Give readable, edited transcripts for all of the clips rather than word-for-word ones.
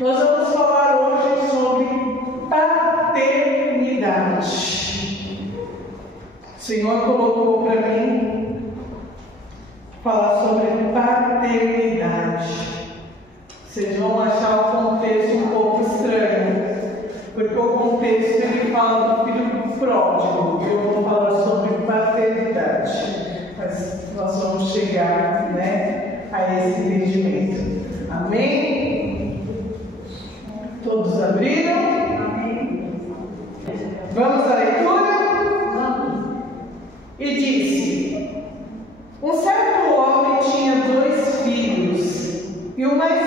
Nós vamos falar hoje sobre paternidade. O Senhor colocou para mim falar sobre paternidade. Vocês vão achar o contexto um pouco estranho, porque o contexto ele fala do filho pródigo. Eu vou falar sobre paternidade, mas nós vamos chegar, a esse entendimento. Amém? Todos abriram? Amém. Vamos à leitura? Vamos. E disse: um certo homem tinha 2 filhos, e o mais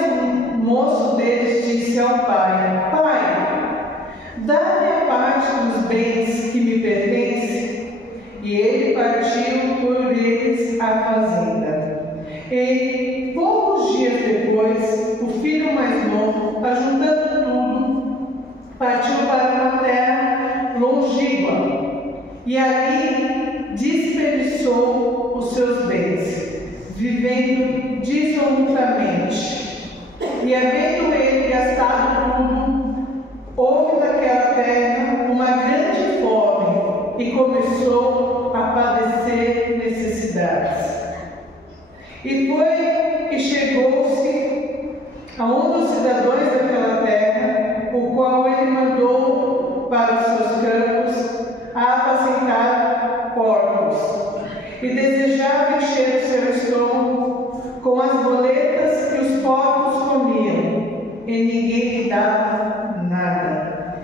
moço deles disse ao pai: Pai, dá-me a parte dos bens que me pertence. E ele partiu por eles a fazenda. E poucos dias depois, o filho mais novo, ajuntando tudo, partiu para uma terra longínqua, e ali desperdiçou os seus bens, vivendo dissolutamente. E havendo ele gastado tudo, houve naquela terra uma grande fome, e começou a padecer necessidades. E foi e chegou-se a um dos cidadãos daquela terra, o qual ele mandou para os seus campos a apacentar porcos, e desejava encher o seu estômago com as boletas que os porcos comiam, e ninguém lhe dava nada.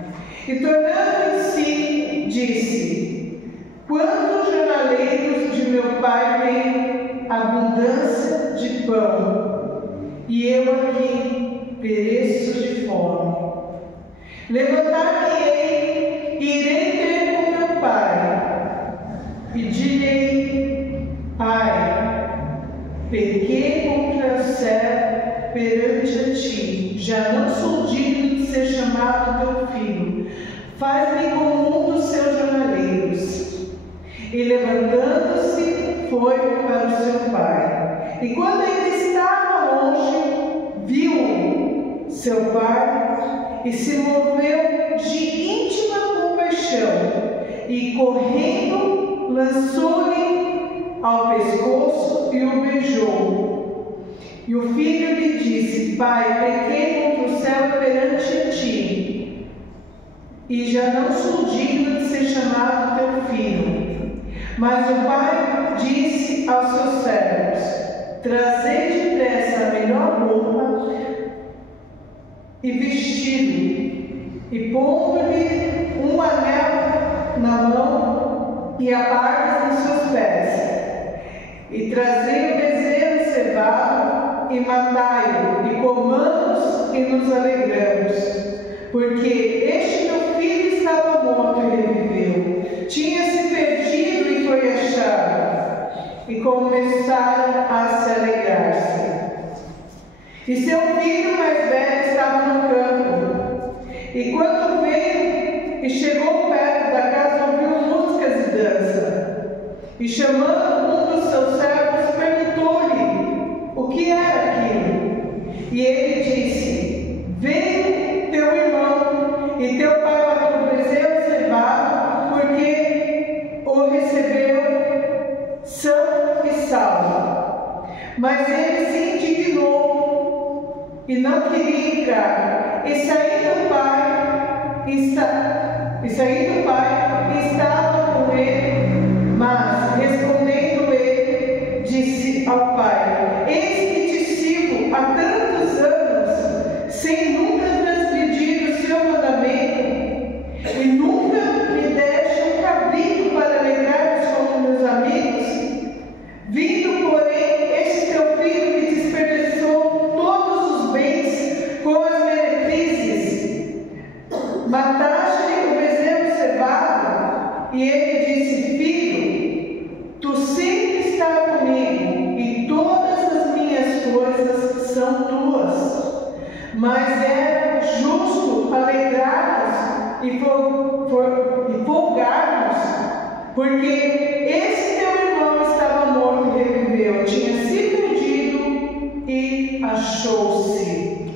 E tornando em si, disse: quantos jornaleiros de meu pai têm abundância de pão, e eu aqui pereço de fome. Levantar-me-ei e irei ter com meu pai, e direi: Pai, pequei contra o céu perante a ti, já não sou digno de ser chamado teu filho, faz-me como um dos seus jornaleiros. E levantando-se, foi para o seu pai. E quando ele estava longe, viu seu pai e se moveu de íntima compaixão, e correndo lançou-lhe ao pescoço e o beijou. E o filho lhe disse: Pai, pequei contra o céu perante a ti, e já não sou digno de ser chamado teu filho. Mas o pai disse aos seus servos: trazei depressa a melhor roupa e vestido, e pondo-lhe um anel na mão e abarcas nos seus pés. E trazei o bezerro cevado e matai-o, e comamos e nos alegramos. Porque este meu filho estava morto e reviveu, tinha se perdido e foi achado. E começaram a se alegrar-se. E seu filho mais velho estava no campo. E quando veio e chegou perto da casa, ouviu músicas e dança. E chamando um dos seus servos, perguntou-lhe o que era aquilo. E ele disse: veio teu irmão, e teu pai matou o bezerro cevado, porque o recebeu são e salvo. Mas ele se indignou e não queria entrar. E saindo o pai, estava com ele, mas respondendo ele, disse ao pai: eis que te sirvo há tantos anos, sem nunca transgredir o seu mandamento, e nunca me deste um cabrito para alegrar-nos como meus amigos. Vindo, porém, este teu filho que desperdiçou todos os bens com as meretrizes, mataste-lhe o bezerro cevado. E ele disse: filho, tu sempre estás comigo, e todas as minhas coisas são tuas. Mas era justo alegrar-nos e folgar-nos, porque esse teu irmão estava morto e reviveu, tinha se perdido e achou-se.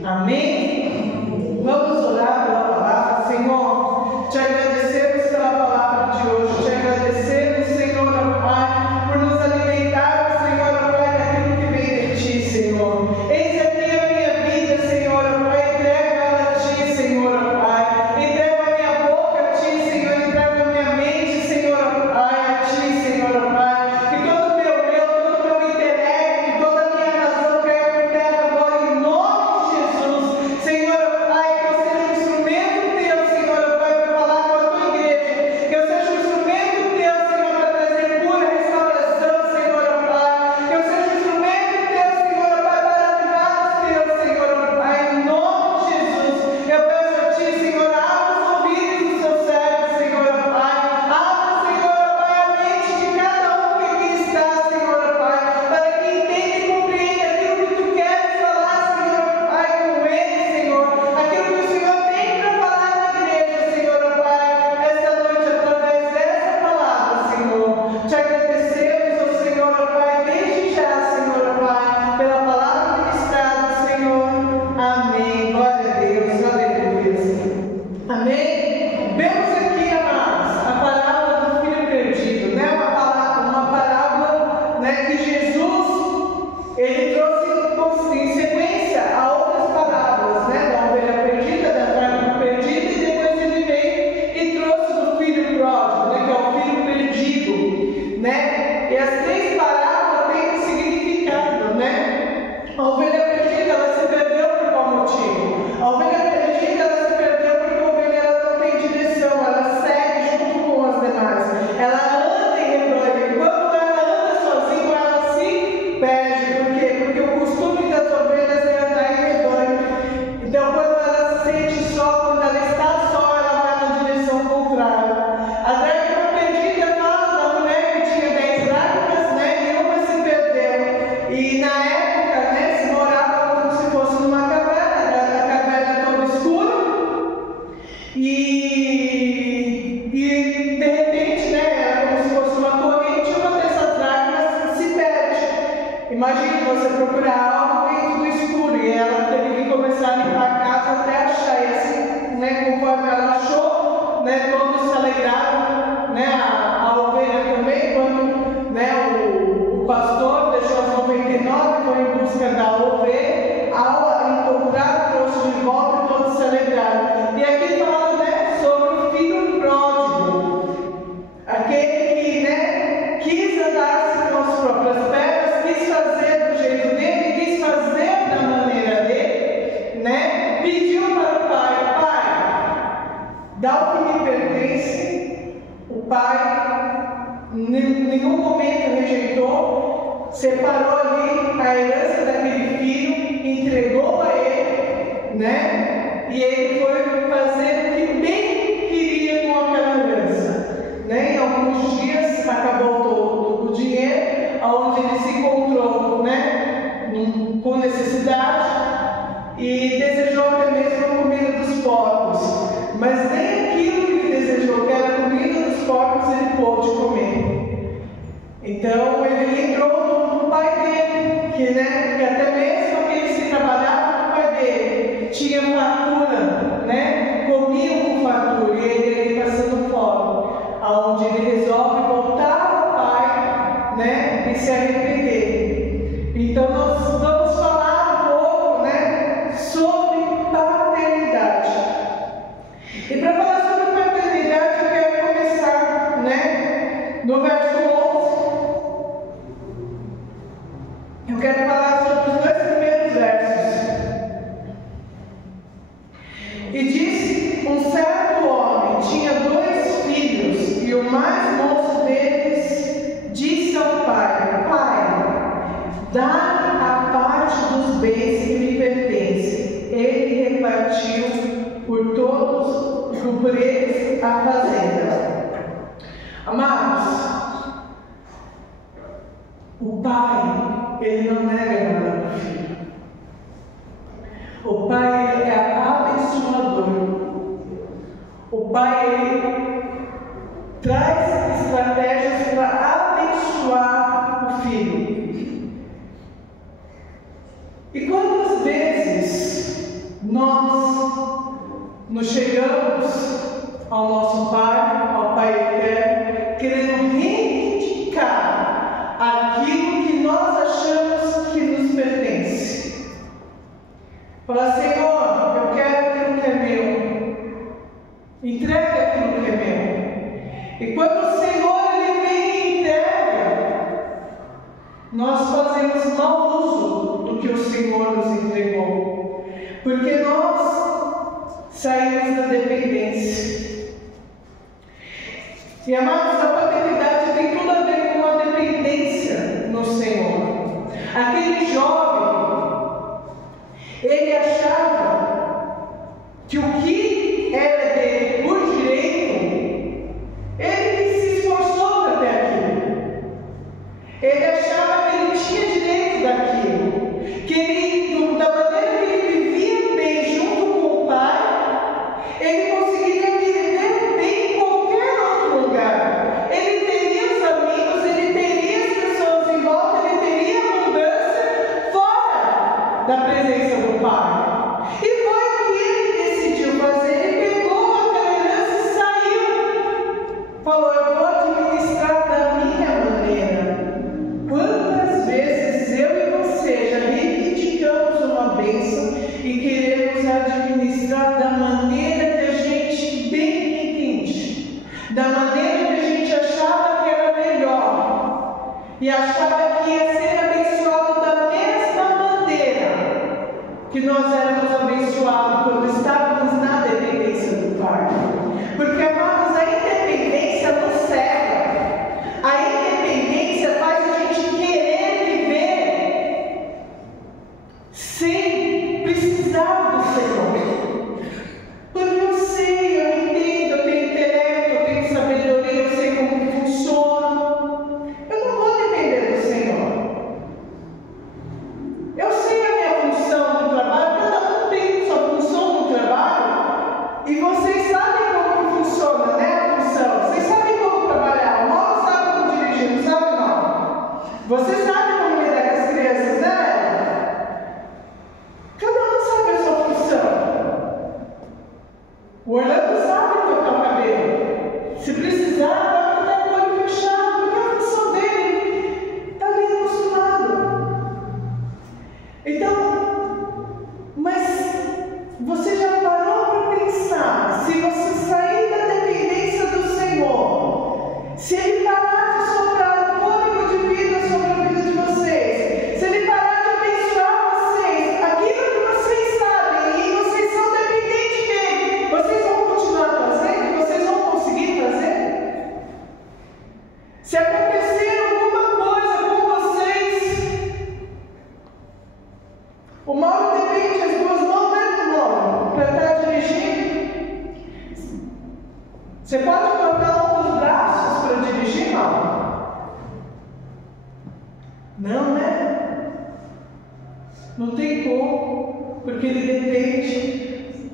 Amém? Vamos orar pela palavra. Senhor, te agradecemos pela palavra de hoje, te agradecemos, Senhor, ó Pai, por nos alimentar, Senhor, ó Pai, daquilo que vem de Ti, Senhor. Eis aqui a minha vida, Senhor, ó Pai, entrego ela a Ti, Senhor, ó Pai, entrego a minha boca a Ti, Senhor, entrego a minha mente, Senhor, ó Pai, a Ti, Senhor, ó Pai, que todo o meu eu, todo o meu intelecto, toda a minha razão caia por terra agora, em nome de Jesus, Senhor, ó Pai, que eu seja um instrumento Teu, Senhor, ó Pai, para falar com a Tua igreja, que eu seja um instrumento Teu, Senhor, para trazer cura, restauração, Senhor, ó Pai, que eu seja um instrumento Teu, Senhor, ó Pai, para avivar os Teus, Senhor, ó Pai, em nome de Jesus, eu peço a Ti, Senhor, abra os ouvidos dos Seus servos, Senhor, ó Pai, abra, Senhor, ó Pai, a mente de cada um que aqui está, Senhor, ó Pai, para que entenda e compreenda aquilo que Tu queres falar, Senhor, ó Pai, com eles, Senhor, aquilo que o Senhor tem para falar na igreja, Senhor, ó Pai, esta noite, através dessa palavra, Senhor. Te agradecemos, ó Senhor, ó Pai, desde já, Senhor, ó Pai, pela palavra ministrada, Senhor. Amém. Glória a Deus. Aleluia. Amém. Vemos aqui, amados, a parábola do filho perdido, né? Uma parábola, né, que Jesus, ele trouxe em sequência a outras parábolas, né? Da ovelha perdida, da dracma perdida, e depois ele veio e trouxe do filho pródigo, né? Que é o filho perdido, né? E as três parábolas têm um significado, né? A ovelha perdida, ela se perdeu por qual motivo? A ovelha perdida, ela se perdeu porque a ovelha ela não tem direção, ela segue junto com as demais. Ela anda em rebanho, e quando ela anda sozinha, ela se perde. Por quê? Porque o costume das ovelhas é andar em rebanho. Então, quando ela se sente só, quando ela está só, ela vai na direção contrária. A dracma perdida fala da mulher que tinha 10 dracmas, né? E uma se perdeu. E na época, né, se morava como se fosse numa caverna, a caverna toda escura. E de repente, né, era como se fosse uma corrente, e uma dessas dracmas se perde. Imagine você procurar algo dentro do escuro, e ela teve que começar a limpar a casa até achar. E assim, né, conforme ela achou, né, todos se alegraram, né, a ovelha também, quando, né, o pastor deixou as 99 e foi em busca da ovelha, ao a encontrar, trouxe de volta e todos se alegraram. E aqui fala, né, sobre o filho pródigo, aquele que, né, quis andar com as próprias pernas, quis fazer do jeito dele, quis fazer da maneira dele, né, pediu para o pai: pai, dá o que me pertence. O pai, em nenhum momento rejeitou, separou ali a herança daquele filho, entregou a ele, né? E ele foi fazer o que bem queria com aquela herança, né? Em alguns dias acabou todo o dinheiro, onde ele se encontrou, né, com necessidade e desejou até mesmo a comida dos porcos, mas nem aquilo que ele desejou, que era a comida dos porcos, ele pôde comer. Então ele lembrou do pai dele, que até mesmo aqueles que trabalhavam com o pai dele tinham fartura, né? Comiam com fartura, e ele passando fome, aonde ele resolve voltar ao pai, né, e se arrepender. Então nós vamos falar um pouco, né, sobre paternidade. E para falar sobre paternidade, eu quero começar, né, no verso 11. Eu quero falar sobre os 2 primeiros versos. E disse: um certo homem tinha 2 filhos, e o mais moço deles disse ao pai: pai, dá-me a parte dos bens que me pertencem. Ele repartiu por eles a fazenda. Amados, o pai, ele não nega nada para o filho. O pai, ele é abençoador. O pai, ele traz estratégias para abençoar o filho. E quantas vezes nós nos chegamos ao nosso Pai, ao Pai Eterno, querendo reivindicar aquilo que nós achamos que nos pertence. Falar: Senhor, eu quero aquilo que é meu. Entrega aquilo que é meu. E quando o Senhor ele vem e entrega, nós fazemos mau uso do que o Senhor nos entregou, porque nós saímos da dependência. E amados, a paternidade tem tudo a ver com a dependência no Senhor. Aquele jovem, ele achava que o que era dele por direito, ele se esforçou para ter aquilo. Ele achava que ele tinha direito daquilo, que ele, da maneira que ele vivia bem junto com o Pai, ele conseguiria viver bem em qualquer outro lugar. Ele teria os amigos, ele teria as pessoas em volta, ele teria abundância fora da presença do Pai. E foi o que ele decidiu fazer. Ele pegou aquela herança e saiu. Falou: eu vou administrar da minha maneira. Quantas vezes eu e você já reivindicamos uma bênção e queremos administrar da maneira que a gente bem entende, da maneira que a gente achava que era melhor, e achava que ia ser abençoado da mesma maneira que nós éramos abençoados quando estávamos na dependência do Pai. Porque, amados, a independência nos cega. A independência faz a gente querer viver sem precisar do Senhor. Porque eu sei, eu entendo, eu tenho intelecto, eu tenho sabedoria, eu sei como funciona. Eu não vou depender do Senhor. Eu sei a minha função no trabalho, cada um tem sua função no trabalho, e vocês sabem como funciona, né, a função. Vocês sabem como trabalhar. O Mauro sabe como dirigir, não sabe não? Vocês sabem como lidar com as crianças, né? Cada um sabe a sua função. O Orlando sabe tocar o cabelo. Se precisar, vai estar com o olho fechado, porque a função dele está bem acostumado. Então, mas você já parou para pensar, se você sair da dependência do Senhor, se Ele parar de soprar o fôlego de vida sobre a vida de vocês, se Ele parar de abençoar vocês, aquilo que vocês sabem e vocês são dependentes dEle, vocês vão continuar fazendo? Vocês vão conseguir fazer? Se acontecer alguma coisa com vocês, o Mauro depende das duas mãos, né, Mauro, para estar dirigindo. Você pode colocar um dos braços para dirigir, Mauro? Não, né? Não tem como, porque ele depende.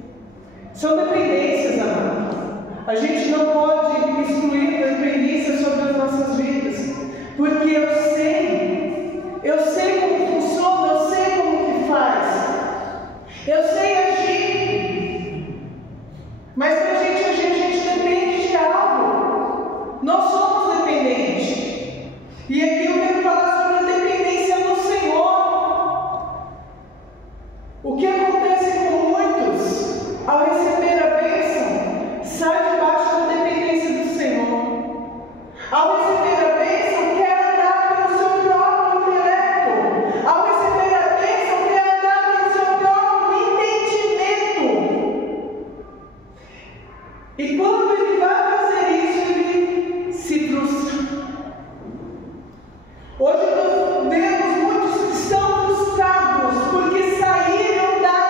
São dependências, amados. A gente não pode excluir a dependência sobre as nossas vidas, porque eu sei como funciona, eu sei como que faz, eu sei agir, mas para a gente agir, a gente depende de algo. Nós somos dependentes, e aqui eu quero falar sobre a dependência no Senhor. O que acontece com muitos ao receber a bênção, sai debaixo da dependência do Senhor. Ao receber a bênção, quer andar pelo seu próprio intelecto. Ao receber a bênção, quer andar pelo seu próprio entendimento. E quando ele vai fazer isso, ele se frustra. Hoje nós vemos muitos que estão frustrados porque saíram da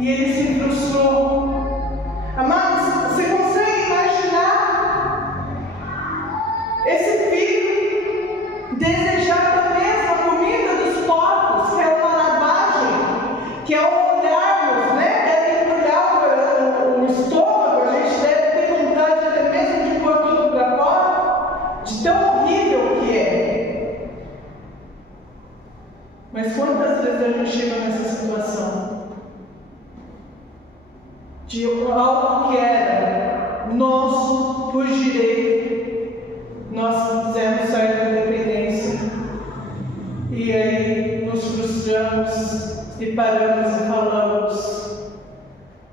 e ele se frustrou. Amados, você consegue imaginar esse filho desejar a mesma comida dos porcos, que é uma lavagem, que é o olharmos, né? Deve olhar o estômago, a gente deve ter vontade até mesmo de pôr tudo para fora, de tão horrível que é. Mas quantas vezes a gente chega nessa situação? De algo que era nosso por direito, nós quisemos sair da dependência, e aí nos frustramos e paramos e falamos: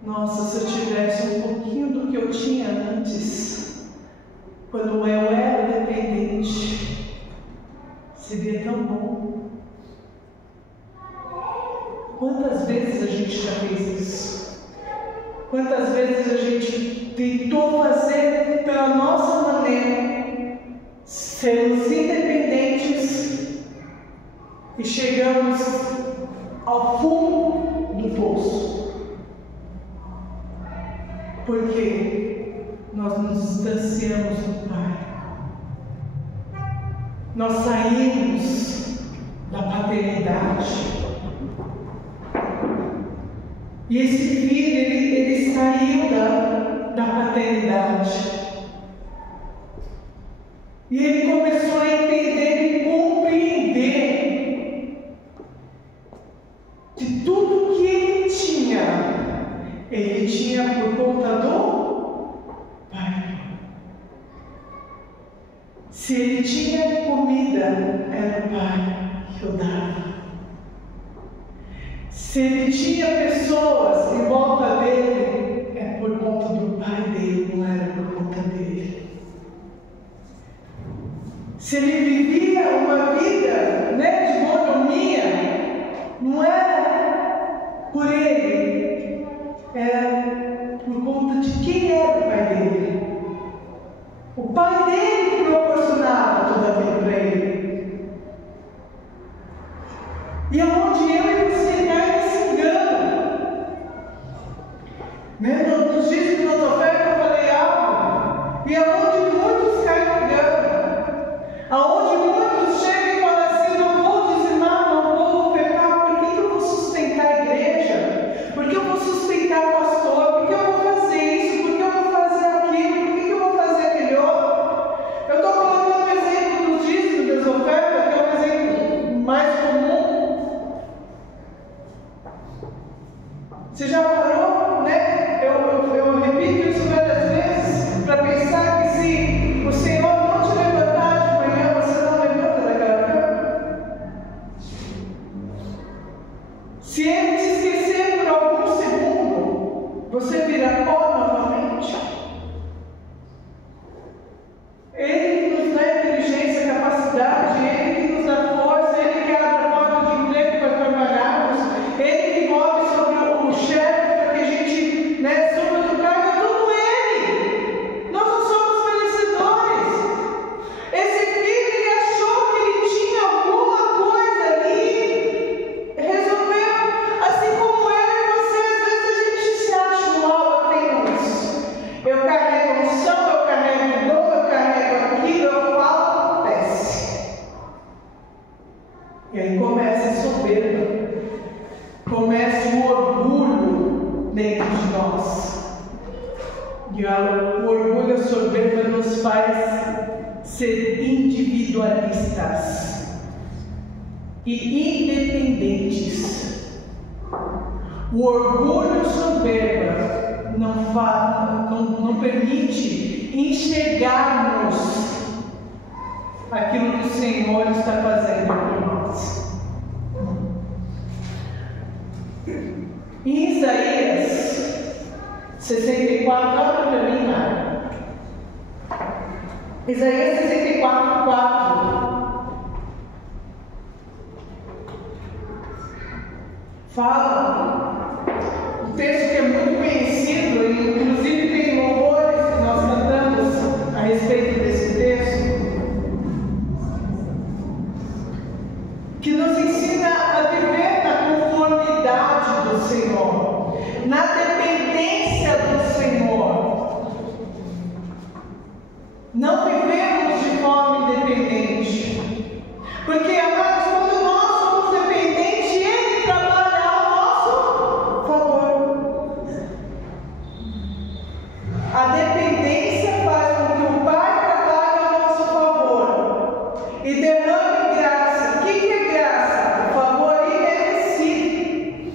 nossa, se eu tivesse um pouquinho do que eu tinha antes, quando eu era dependente, seria tão bom. Quantas vezes a gente já fez isso? Quantas vezes a gente tentou fazer pela nossa maneira, sermos independentes e chegamos ao fundo do poço? Porque nós nos distanciamos do Pai. Nós saímos da paternidade. E esse filho, ele saiu da paternidade. E ele começou a entender e compreender de tudo que ele tinha por conta do Pai. Se ele tinha comida, era o Pai que o dava. Se ele tinha pessoas em volta dele, é por conta do Pai dele, não era por conta dele. Se ele vivia uma vida, de mordomia, não era por ele, era por conta de quem era o Pai dele. O Pai dele proporcionava toda a vida para ele. E aonde eu e você cai nesse engano, nos dias da nossa oferta eu falei algo, e aonde muitos caem no engano, aonde muitos chegam e falam assim: não vou dizimar, não vou ofertar, por que eu vou sustentar a igreja? Por que eu vou sustentar o pastor? Por que eu vou fazer isso? Por que eu vou fazer aquilo? Por que eu vou fazer aquele outro? Eu estou colocando o exemplo dos dízimos das ofertas, que é um exemplo mais comum. Você já parou, Eu repito isso várias vezes, para pensar que se o Senhor não te levantar de manhã, você não levanta daquela cama. Se Ele te esquecer por algum segundo, você vira pó novamente. Ele que nos dá inteligência, capacidade, Ele que nos dá força, Ele que abre a porta de emprego para trabalharmos, Ele que move sobre o chefe para que a gente, sobre o cargo, é tudo Ele. Nós não somos merecedores. Esse filho, ele achou que ele tinha alguma coisa ali, resolveu, assim como eu e você, às vezes a gente se acha mal, eu carrego unção, eu carrego dom, eu carrego aquilo, eu falo, acontece. E aí começa a soberba, começa o orgulho dentro de nós. E o orgulho, a soberba nos faz ser individualistas e independentes. O orgulho e a soberba não permite enxergarmos aquilo que o Senhor está fazendo por nós. Em Isaías 64, olha para mim, Mara. Isaías 64, 4. Fala um texto que é muito conhecido, e inclusive tem louvores que nós cantamos a respeito desse texto, que nos ensina a viver na conformidade do Senhor. na dependência do Senhor. Não vivemos de forma independente. Porque, amados, quando nós somos dependentes, Ele trabalha ao nosso favor. A dependência faz com que o Pai trabalhe ao nosso favor e derrame graça. O que é graça? O favor imerecido,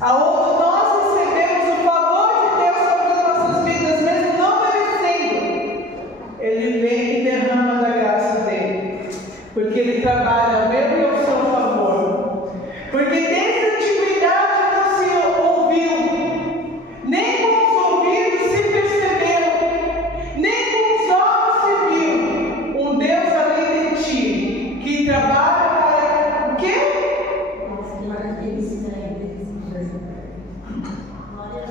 aonde nós recebemos o favor de Deus sobre as nossas vidas, mesmo não merecendo. Ele vem e derrama da graça dele, porque Ele trabalha ao meu e ao seu favor. Porque desde a antiguidade não se ouviu, nem com os ouvidos se percebeu, nem com os olhos se viu, um Deus além de ti, que trabalha para o quê?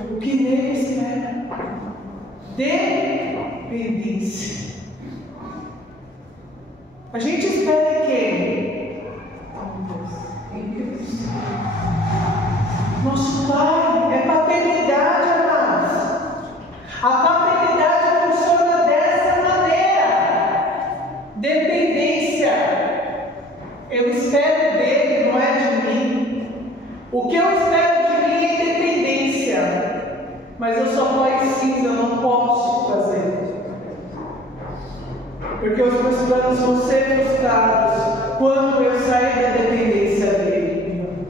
O que nele espera? Dependência. A gente espera em quem? Em Deus. Nosso Pai é paternidade, amados. A paternidade funciona dessa maneira. Dependência. Eu espero dele, não é de mim. O que eu espero de mim é dependência. Mas eu sou voz cinza, eu não posso fazer. Porque os meus planos vão ser frustrados quando eu sair da dependência dele.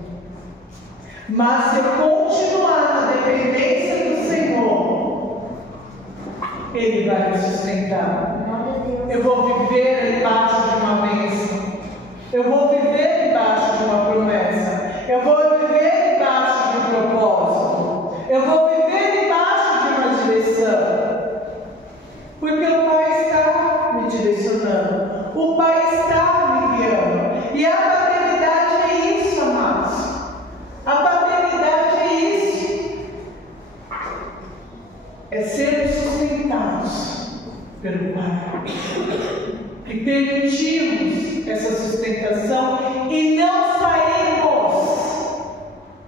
Mas se eu continuar na dependência do Senhor, Ele vai me sustentar. Eu vou viver debaixo de uma bênção. Eu vou viver debaixo de uma promessa. Eu vou viver debaixo de um propósito. Eu vou viver debaixo de uma direção. Porque o Pai está me direcionando. O Pai está me guiando. E a paternidade é isso, amados. A paternidade é isso. É sermos sustentados pelo Pai. E permitirmos essa sustentação e não sairmos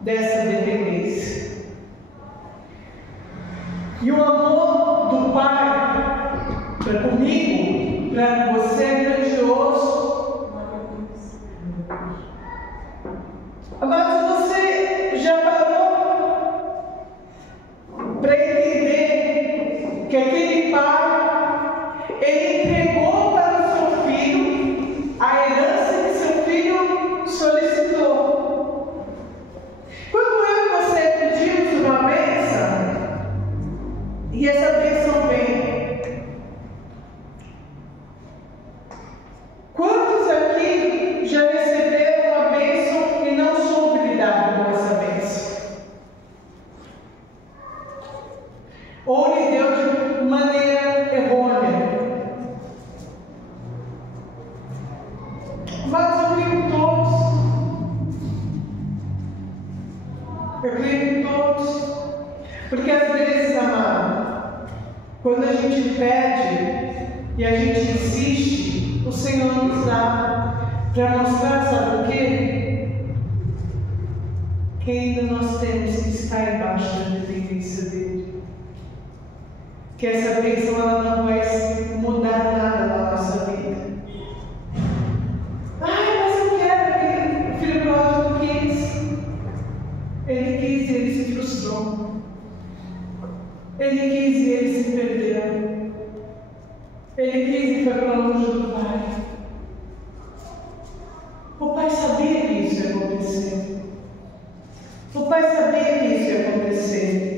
dessa dependência. E o amor do Pai para comigo, para você é grandioso. Mas você já parou para entender que aquele Pai, Ele entregou para o seu filho a herança que seu filho solicitou. Quando eu e você pedimos uma bênção, e essa bênção vem, quantos aqui já receberam uma bênção e não soube lidar com essa bênção? Ou lhe deu de maneira errônea? Mas eu creio em todos. Eu creio em todos. Porque às vezes, amado, quando a gente pede e a gente insiste, o Senhor nos dá para mostrar, sabe o quê? Que ainda nós temos que estar embaixo da dependência dele. Que essa bênção ela não vai mudar nada na nossa vida. Ai, mas eu quero que o filho pródigo quis. Ele quis e ele se frustrou. Ele quis e ele se perdeu. Ele quis e foi para longe do Pai. O Pai sabia que isso ia acontecer. O Pai sabia que isso ia acontecer.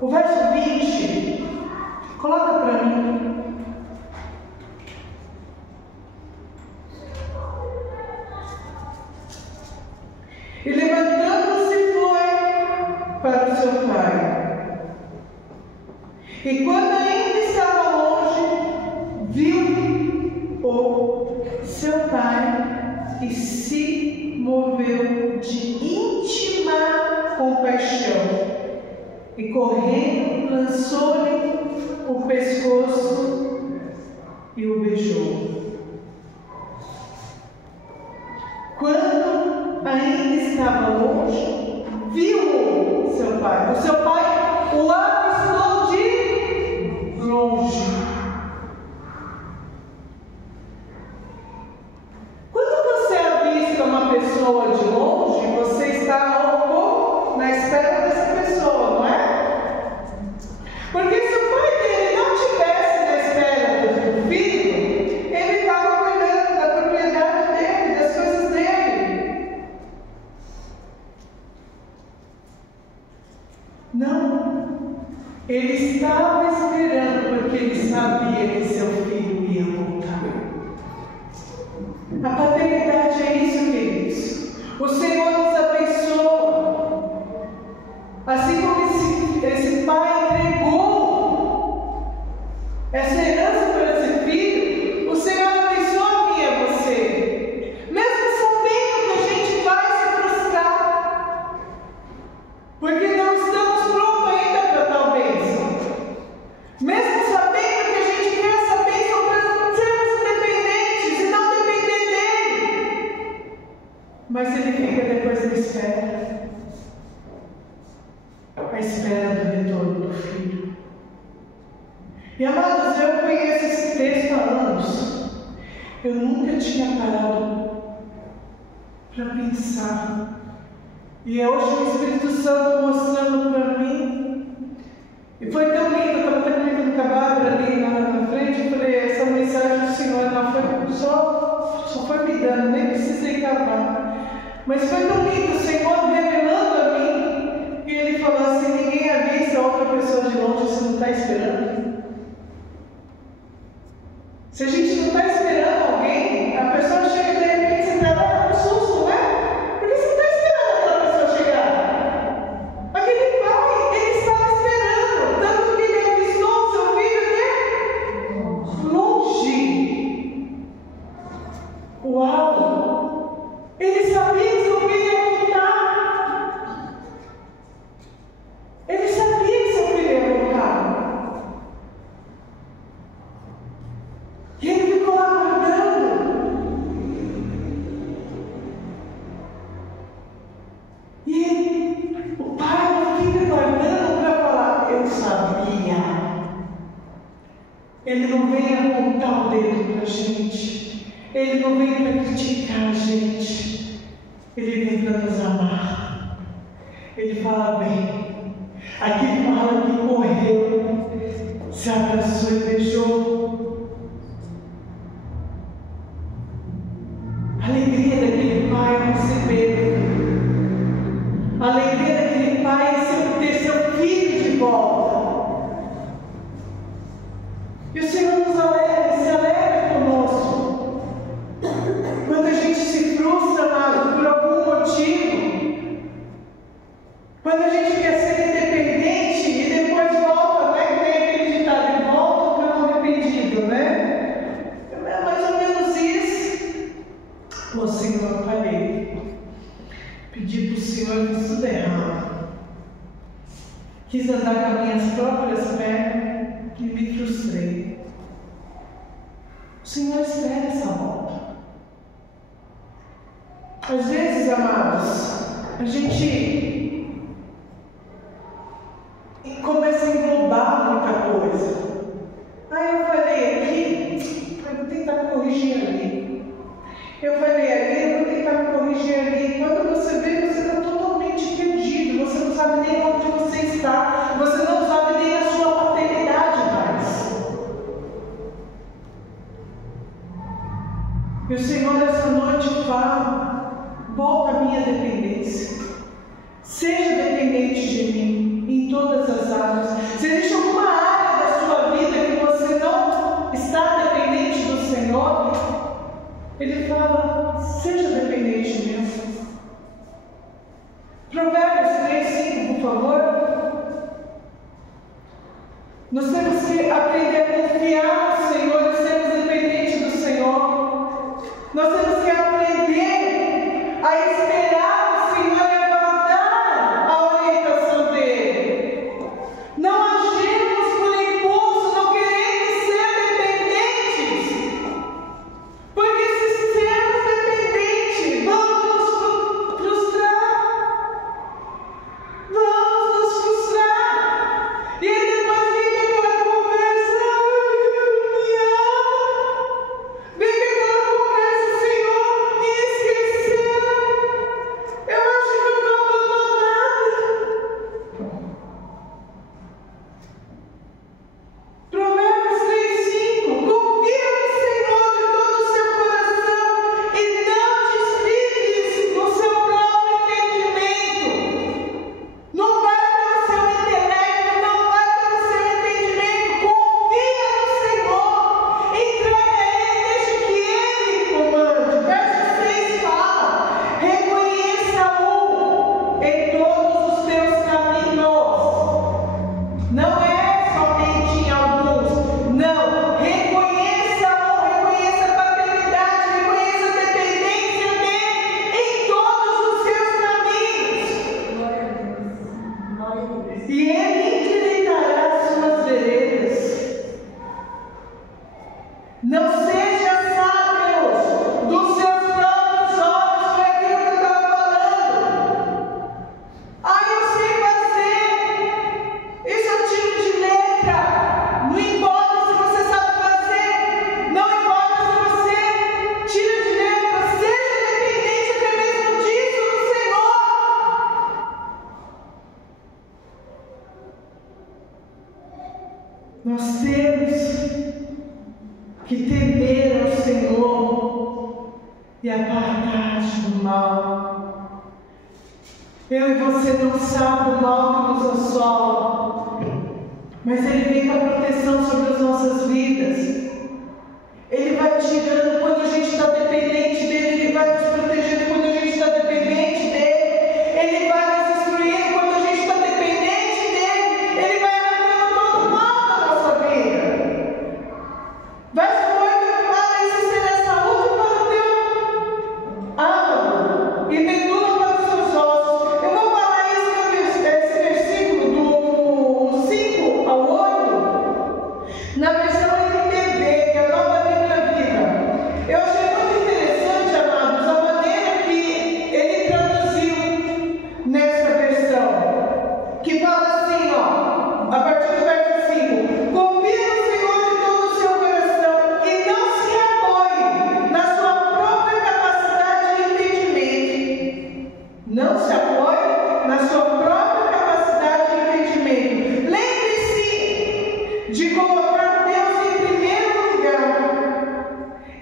O verso 20, coloca para mim. E levantando-se foi para o seu pai. E quando ainda estava longe, viu o seu pai e se moveu de íntima compaixão. E correndo, lançou-lhe o pescoço e o beijou. Quando ainda estava longe, viu seu pai. O seu pai o avistou de longe. Quando você avista uma pessoa de longe, você está na espera dessa pessoa, não é? Porque se o pai dele não estivesse na espera do filho, ele estava cuidando da propriedade dele, das coisas dele. Não, ele estava esperando porque ele sabia que seu filho ia voltar. A paternidade é isso, queridos. O Senhor nos abençoa. Assim como esse pai entregou essa herança para esse filho, o Senhor abençoa a mim e a você. Mesmo sabendo que a gente vai se frustrar, porque não estamos prontos ainda para tal bênção. Mesmo sabendo que a gente quer essa bênção para sermos independentes e não depender dele. Mas ele fica depois da espera. A espera do retorno do filho. E amados, eu conheço esse texto há anos. Eu nunca tinha parado para pensar. E hoje o Espírito Santo mostrando para mim. E foi tão lindo, eu estava até comentando com a Bárbara ali na frente. Eu falei, essa mensagem do Senhor ela foi, só foi me dando, nem precisei cavar. Mas foi tão lindo o Senhor revelando a mim. E ele falou assim: ninguém avista outra pessoa de longe, você não está esperando. Se a gente não está esperando alguém, a pessoa chega e de repente você está lá com um susto, né? Porque você não está esperando aquela pessoa chegar. Aquele pai, ele estava esperando, tanto que ele avistou seu filho de longe. Uau! Ele sabia que seu filho ia voltar. Ele sabia que seu filho ia voltar. E ele ficou lá guardando. E o pai não fica guardando para falar: eu sabia. Ele não vem apontar o dedo para a gente. Ele não vem para criticar a gente. Ele vem para nos amar. Ele fala bem. Aqui fala que correu, se abraçou e beijou. A alegria daquele pai receber. A alegria daquele pai ter seu filho de volta. E o Senhor nos alegra, se alegra conosco. Quando a gente se frustra, amado, por algum motivo, quando a gente quer ser independente e depois volta, né? Que nem aquele ditado, de volta para um arrependido, né? É mais ou menos isso. Ô Senhor, eu falhei. Pedi para o Senhor, fiz tudo errado. Quis andar com as minhas próprias pernas e me frustrei. O Senhor espera essa volta. Às vezes, amados, a gente começa a englobar muita coisa. Eu falei aqui, eu vou tentar me corrigir ali. Eu falei ali, eu vou tentar me corrigir ali. Quando você vê, você está totalmente perdido. Você não sabe nem onde você está. Você não sabe nem a sua paternidade mais. E o Senhor nessa noite fala: volta à minha dependência. Seja dependente de mim em todas as áreas. Se existe alguma área da sua vida que você não está dependente do Senhor, Ele fala: seja dependente mesmo. Provérbios 3:5, por favor. Nós temos que aprender a confiar no Senhor e sermos dependentes do Senhor. Nós temos que aprender a esperar o Senhor e aguardar que temer ao Senhor e apartar-te do mal. Eu e você não sabemos o mal que nos assola, mas Ele vem com a proteção sobre as nossas vidas. Ele vai tirando quando a gente está dependente dEle, Ele vai nos protegendo quando a gente está dependente dEle, Ele vai nos instruindo quando a gente está dependente dEle, Ele vai arrancando todo o mal da nossa vida. Verso 8 fala: isso será saúde para o teu âmago e medula para os seus ossos. Eu vou falar isso nesse versículo do 5 ao 8, na versão NTV, que é a Nova Bíblia Viva. Eu achei muito interessante, amados, a maneira que ele traduziu nessa versão, que fala assim, ó, a partir do verso 5: confia no Senhor de todo o seu coração e não se apoie na sua própria capacidade de entendimento. Não se apoie na sua própria capacidade de entendimento. Lembre-se de colocar Deus em primeiro lugar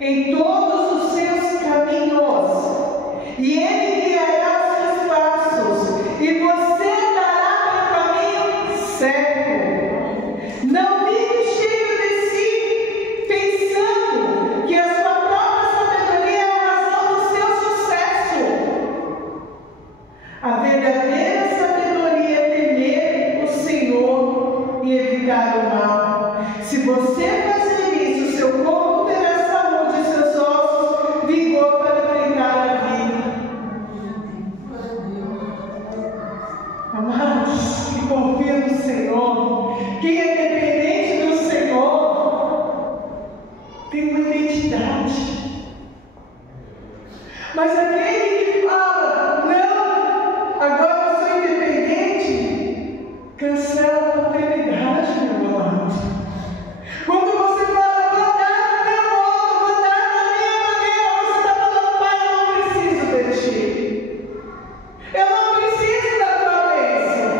em todos os seus caminhos, e Ele guiará os seus passos, e você andará pelo caminho certo. Não vive cheio de si, pensando que a sua própria sabedoria é a razão do seu sucesso. A verdadeira sabedoria é temer o Senhor e evitar o mal. Se você fazer isso, seu corpo terá saúde e seus ossos vigor para enfrentar a vida. Amados, que confia no Senhor, quem é dependente do Senhor, tem uma identidade. Mas aquele que fala, não, agora eu sou independente, cancela a paternidade, meu amado. Quando você fala, vou dar do meu modo, vou dar da minha maneira, você está falando: pai, eu não preciso de ti. Eu não preciso da tua bênção.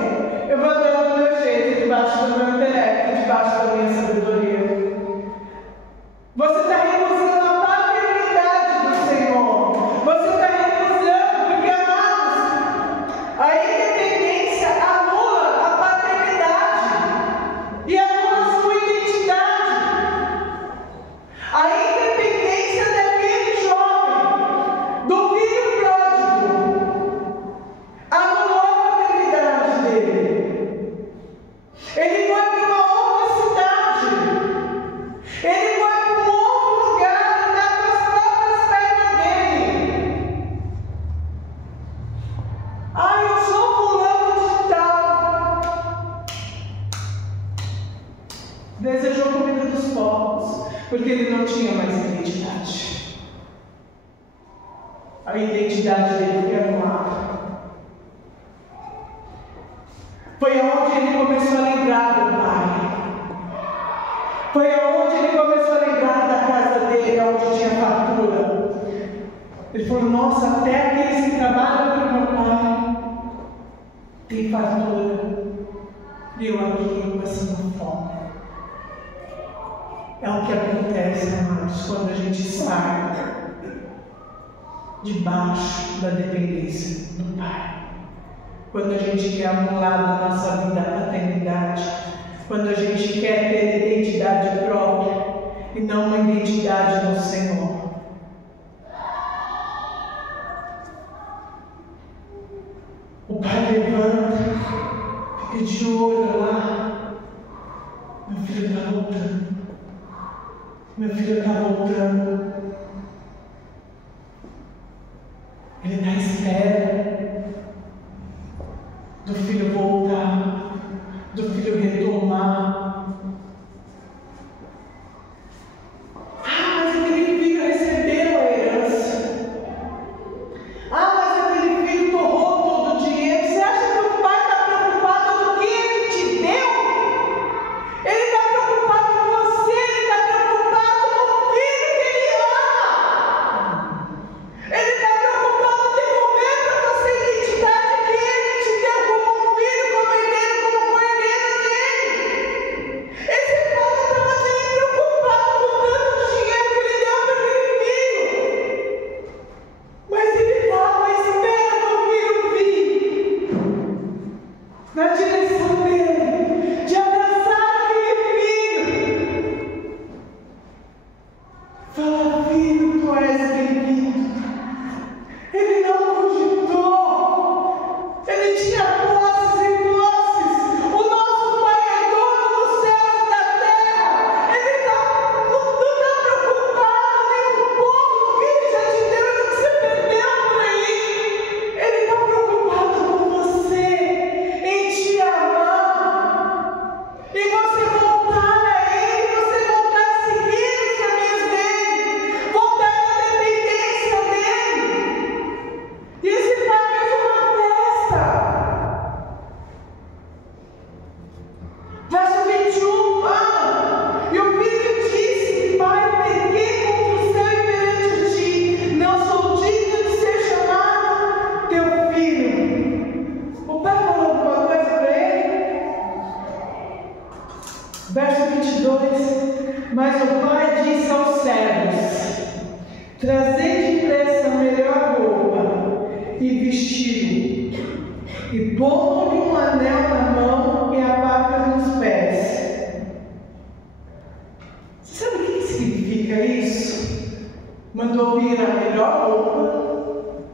Eu vou dar do meu jeito, debaixo do meu intelecto, debaixo da minha sabedoria. Você está recusando a paternidade do Senhor. Você está recusando, porque, amados, a independência anula a paternidade e anula a sua identidade. A independência daquele jovem, do filho pródigo, anulou a paternidade dele. Ele foi para uma outra cidade. Ele foi para um outro lugar, andar com as próprias pernas dele. Ah, eu sou fulano de tal. Desejou a comida dos povos, porque ele não tinha mais identidade. A identidade dele foi anulada. Foi aonde ele começou a lembrar do pai. Foi aonde ele começou a lembrar da casa dele, onde tinha fartura. Ele falou: nossa, até aqueles que trabalham para o meu pai tem fartura, e eu aqui passando fome. É o que acontece, amados, quando a gente sai debaixo da dependência do pai. Quando a gente quer anular na nossa vida a paternidade, quando a gente quer ter identidade própria e não uma identidade no Senhor. O pai levanta, fica de olho lá. Meu filho está voltando. Meu filho está voltando. Ele está à espera do filho voltar, do filho retomar. Ah, mas aquele filho recebeu a herança. Ah, mas aquele filho torrou todo o dinheiro. Você acha que o pai está preocupado no que ele te deu? Ele está preocupado com você, ele está preocupado com o filho que ele ama. Ele está preocupado em devolver para você a identidade que ele te deu como um filho, como herdeiro, como cordeiro dele. Mas o pai disse aos servos: trazei depressa a melhor roupa e vestido, e pondo-lhe um anel na mão e a barca nos pés. Você sabe o que significa isso? Mandou vir a melhor roupa,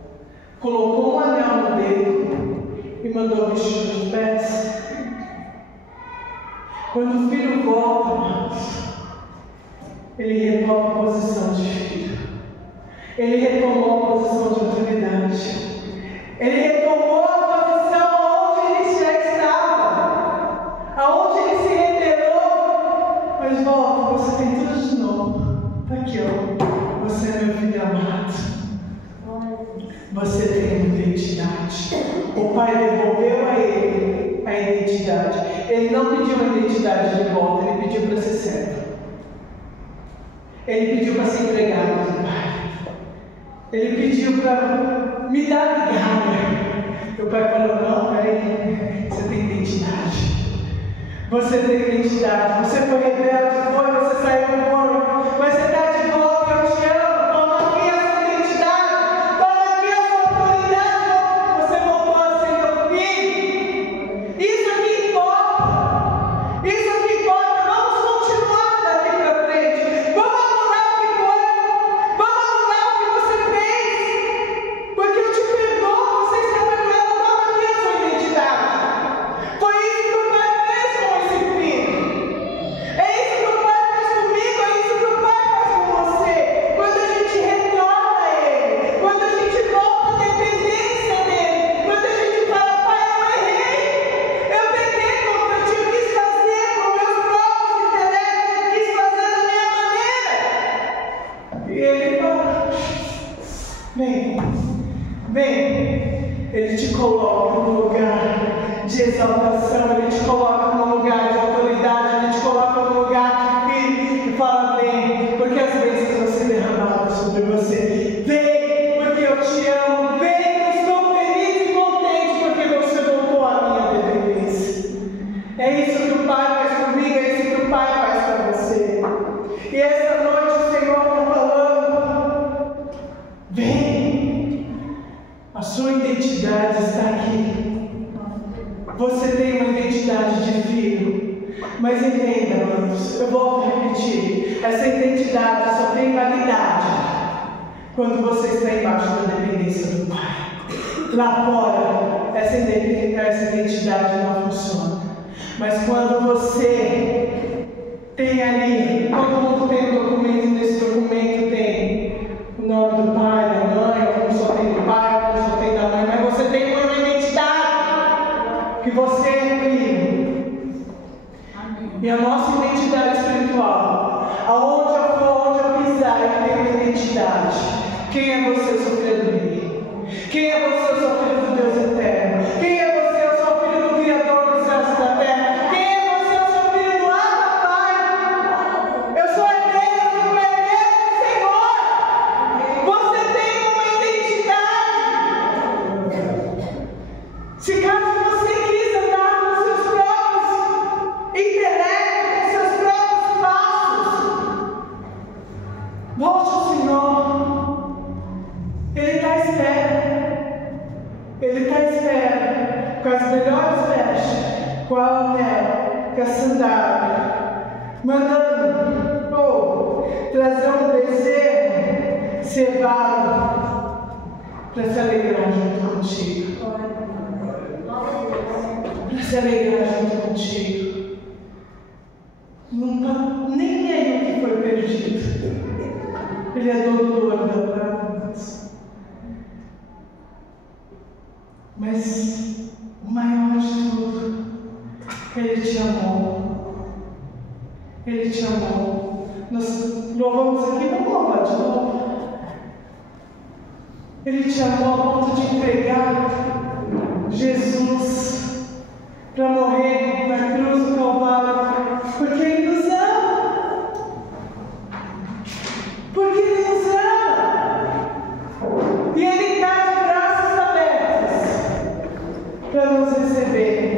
colocou um anel no dedo e mandou vestir os pés. Quando o filho volta, irmãos, ele retoma a posição de filho. Ele retomou a posição de autoridade. Ele retomou a posição onde ele já estava, aonde ele se rebelou. Mas volta, você tem tudo de novo. Está aqui, ó. Você é meu filho amado. Você tem uma identidade. O pai devolveu a ele a identidade. Ele não pediu a identidade de volta, ele pediu para ser servo. Ele pediu para ser empregado do pai. Ele pediu para me dar migalha. O pai falou: não, peraí, você tem identidade. Você tem identidade. Você foi rebelde, você saiu fora, mas você está de volta, eu te amo. Toma aqui a sua identidade, toma aqui a sua autoridade. Você voltou a ser meu filho. Isso aqui importa. Isso aqui importa. Vamos continuar daqui para frente. Vamos anular o que foi. Vamos anular o que você fez. Porque eu te perdoo, você está perdoado. Toma aqui a sua identidade. Foi isso que o pai fez com esse filho. É isso que o pai faz comigo, é isso que o pai faz com você. Quando a gente retorna a ele, quando a gente volta a dependência dele, quando a gente fala: pai, eu errei, eu pequei contra ti, eu quis fazer com meus próprios intelectos, eu quis fazer da minha maneira. E ele fala: vem, ele te coloca no lugar de exaltação, ele te coloca no lugar de autoridade, ele te coloca no lugar de filho e fala: vem, porque as bênçãos vão ser derramadas sobre você. Vem, porque eu te amo. Vem, eu estou feliz e contente porque você voltou à minha dependência. É isso que o pai faz comigo, é isso que o pai faz com você. E essa noite o Senhor está falando: vem, a sua identidade está aqui. Você tem uma identidade de filho. Mas entenda, irmãos, eu volto a repetir: essa identidade só tem validade quando você está embaixo da dependência do pai. Lá fora, essa identidade não funciona. Mas quando você tem ali, todo mundo tem um documento, nesse documento tem o nome do pai, da mãe, alguns só tem do pai, alguns só tem da mãe, mas você tem uma identidade, que você é filho. E a nossa identidade espiritual, aonde eu pisar, eu tenho uma identidade. Quem é você, seu filho do rei? Quem é você, seu filho do Deus eterno? Quem é você, eu sou filho do Criador dos céus e da terra? Quem é você, eu sou filho do Abba Pai? Eu sou herdeiro, eu sou herdeiro do Senhor. Você tem uma identidade. Se caso você quis andar com seus próprios intelectos, com seus próprios passos, volte ao Senhor. Ele está à espera. Ele está à espera com as melhores vestes, com a anel, com a sandália, mandando trazer um bezerro cevado para se alegrar junto contigo. Para se alegrar junto contigo. Não está nem aí o que foi perdido. Ele é dono do ouro da prata. Mas o maior de tudo, Ele te amou. Ele te amou. Nós louvamos aqui, vamos louvar de novo. Ele te amou a ponto de entregar Jesus para morrer na cruz do Calvário, porque Ele nos ama. Porque Ele nos ama. E Ele está de braços abertos para nos receber.